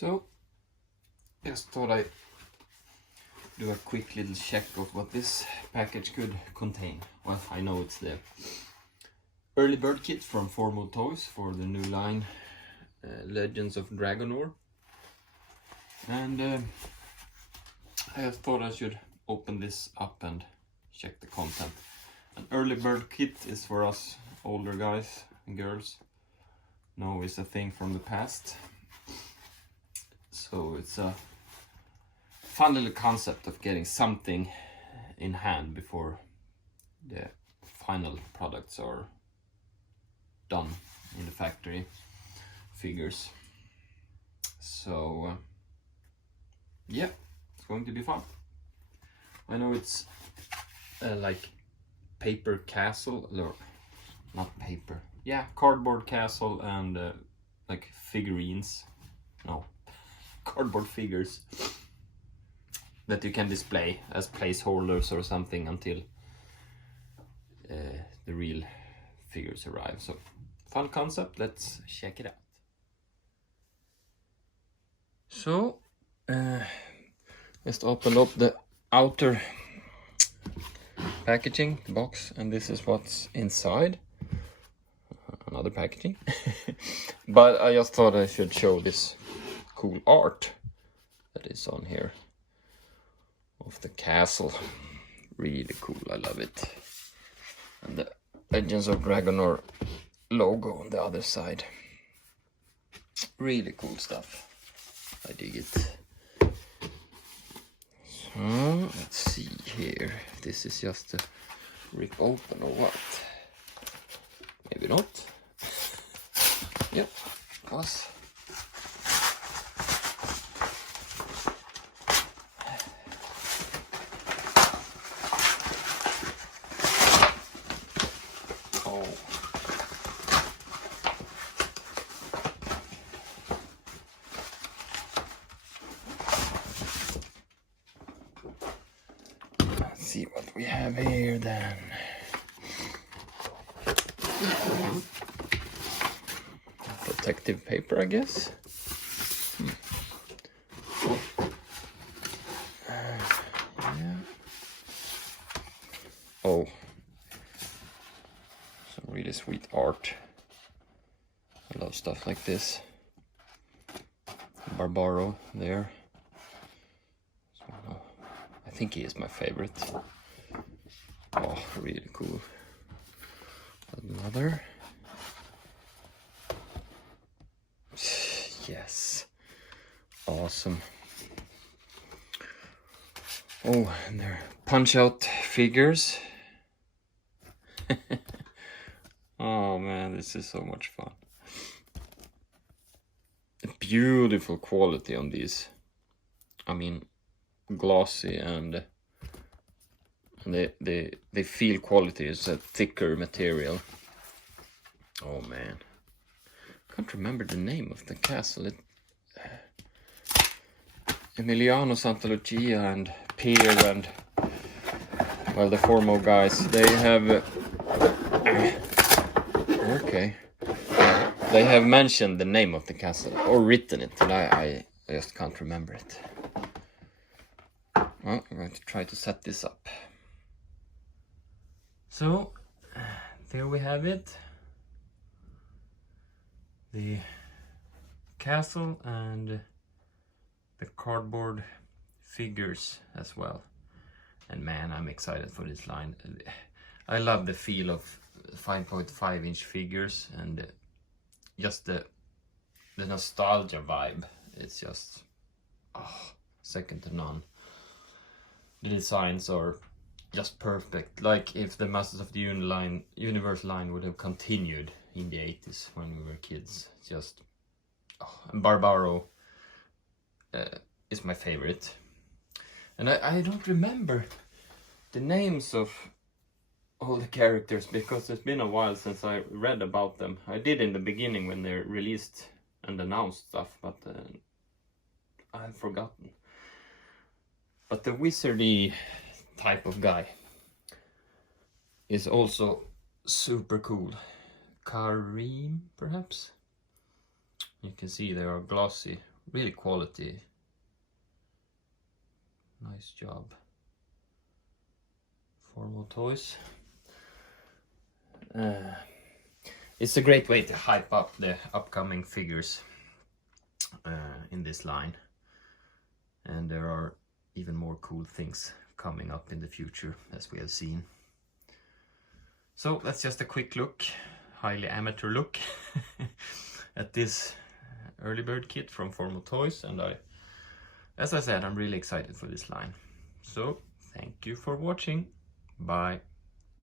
So, just thought I'd do a quick little check of what this package could contain. Well, I know it's the early bird kit from FormoToys for the new line Legends of Dragonore. And I just thought I should open this up and check the content. An early bird kit is for us older guys and girls. No, it's a thing from the past. So it's a fun little concept of getting something in hand before the final products are done in the factory figures. So yeah, it's going to be fun. I know it's like paper castle, or not paper, yeah, cardboard castle and like figurines, no, cardboard figures that you can display as placeholders or something until the real figures arrive. So fun concept, let's check it out. So just open up the outer packaging, the box, and this is what's inside. Another packaging. But I just thought I should show this cool art that is on here of the castle. Really cool, I love it. And the Legends of Dragonore logo on the other side. Really cool stuff. I dig it. So let's see here. This is just a rip open or what? Maybe not. Yep, it was. Oh. Let's see what we have here then. Protective paper, I guess. Yeah. Oh, some really sweet art. I love stuff like this. Barbaro there. So, I think he is my favorite. Oh, really cool. Another. Yes, awesome. Oh, and they're punch out figures. Oh man, this is so much fun. Beautiful quality on these. I mean, glossy, and they feel quality. It's a thicker material. Oh man. Can't remember the name of the castle. Emiliano, Santa Lucia, and Pier, and well, the Formo guys, they have okay, they have mentioned the name of the castle or written it, and I just can't remember it. Well, I'm going to try to set this up. So there we have it. The castle and the cardboard figures as well. And man, I'm excited for this line. I love the feel of 5.5 inch figures, and just the nostalgia vibe. It's just second to none. The designs are just perfect. Like if the Masters of the Universe line would have continued in the 80s when we were kids. Just and Barbaro is my favorite, and I don't remember the names of all the characters because it's been a while since I read about them. I did in the beginning when they released and announced stuff, but I've forgotten. But the wizardy type of guy is also super cool. Kareem, perhaps? You can see they are glossy, really quality. Nice job, FormoToys. It's a great way to hype up the upcoming figures in this line, and there are even more cool things coming up in the future, as we have seen. So that's just a quick look, highly amateur look at this early bird kit from FormoToys, and as I said, I'm really excited for this line. So thank you for watching. Bye.